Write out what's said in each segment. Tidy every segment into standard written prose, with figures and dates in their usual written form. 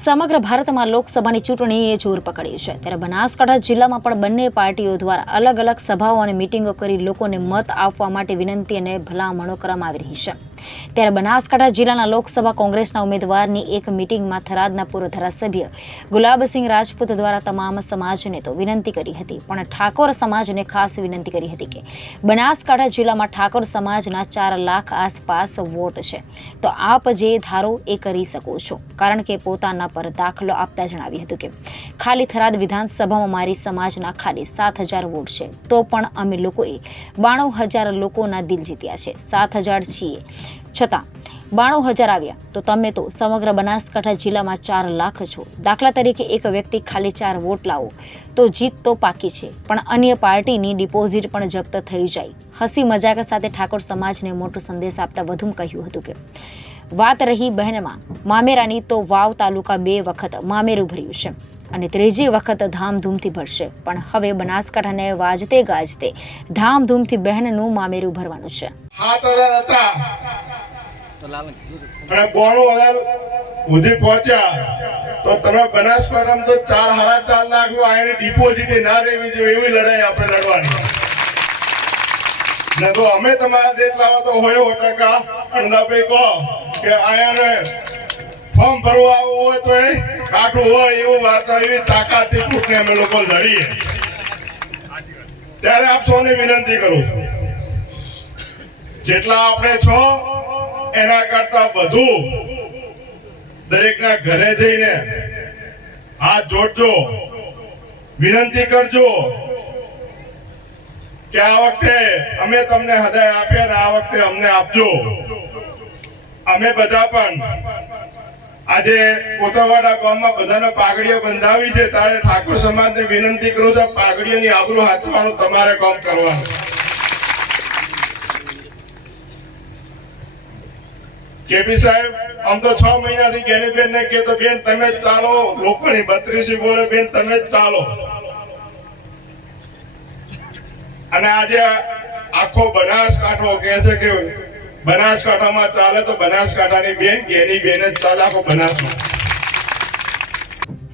સમગ્ર ભારતમાં લોકસભાની ચૂંટણીએ જોર પકડ્યું છે, ત્યારે બનાસકાંઠા જિલ્લામાં પણ બંને પાર્ટીઓ દ્વારા અલગ અલગ સભાઓ અને મિટિંગો કરી લોકોને મત આપવા માટે વિનંતી અને ભલામણો કરવામાં આવી રહી છે। ત્યારે બનાસકાંઠા જિલ્લાના લોકસભા કોંગ્રેસના ઉમેદવારની એક મિટિંગમાં થરાદના પૂર્વ ધારાસભ્ય ગુલાબસિંહ રાજપૂત દ્વારા તમામ સમાજને તો વિનંતી કરી હતી, પણ ઠાકોર સમાજને ખાસ વિનંતી કરી હતી કે બનાસકાંઠા જિલ્લામાં ઠાકોર સમાજના 4 લાખ આસપાસ વોટ છે, તો આપ જે ધારો એ કરી શકો છો। કારણ કે પોતાના પર દાખલો આપતા જણાવ્યું હતું કે ખાલી થરાદ વિધાનસભામાં મારી સમાજના ખાલી 7000 વોટ છે, તો પણ અમે લોકોએ 92000 લોકોના દિલ જીત્યા છે। 7000 છીએ છતાં 92000 આવ્યા, તો તમે તો સમગ્ર બનાસકાંઠા જિલ્લામાં 4 લાખ છો। દાખલા તરીકે એક વ્યક્તિ ખાલી 4 વોટ લાવો તો જીત તો પાકી છે, પણ અન્ય પાર્ટીની ડિપોઝિટ પણ જપ્ત થઈ જાય। હસી મજાક સાથે ઠાકોર સમાજને મોટો સંદેશ આપતા વધુમાં કહ્યું હતું કે વાત રહી બહેનમાં મામેરાની, તો વાવ તાલુકા 2 વખત મામેરું ભર્યું છે અને ત્રીજી વખત ધામધૂમથી ભરશે, પણ હવે બનાસકાંઠાને વાજતે ગાજતે ધામધૂમથી બહેનનું મામેરું ભરવાનું છે। અને 92,000 સુધી પહોંચ્યા તો તમે બનાસકાંઠામાં તો 4.5 લાખ નો આની ડિપોઝિટ ના રહેવી જોઈએ, એવી લડાઈ આપણે લડવાની। ને તો અમે તમારા દેશ લાવો તો હોય 1% અંદાપે કહો કે આયાને ફોર્મ ભરવા આવવું હોય તો એ કાઠું હોય એવું વાત, એવી તાકાતથી કૂટને અમે લોકો લડીએ। ત્યારે આપ સૌને વિનંતી કરું છું, જેટલા આપણે છો એના કરતા વધુ દરેકના ઘરે જઈને હાથ જોડજો, વિનંતી કરજો કે આ વખતે અમે તમને હૃદય આપ્યા ને આ વખતે અમને આપજો। અમે બધા પણ આજે કોતરવાડા ગામમાં બધાને પાઘડીઓ બંધાવી છે, ત્યારે ઠાકોર સમાજને વિનંતી કરું છું, પાઘડીઓની આબરૂ હાચવાનું તમારે કામ કરવાનું। કેપી સાહેબ આમ તો 6 મહિનાથી જ્ઞાનીબેન ને કે તો બેન તમે જ ચાલો, લોકોની 32 બોલે બેન તમે જ ચાલો, અને આજે આખો બનાસકાંઠો કહે છે કે બનાસકાંઠામાં ચાલે તો બનાસકાંઠાની બેન જ્ઞાનીબેન જ ચાલે, આખો બનાસકાંઠો।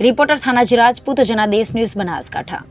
Reporter Thanaji Rajput, Janadesh news, Banaskantha.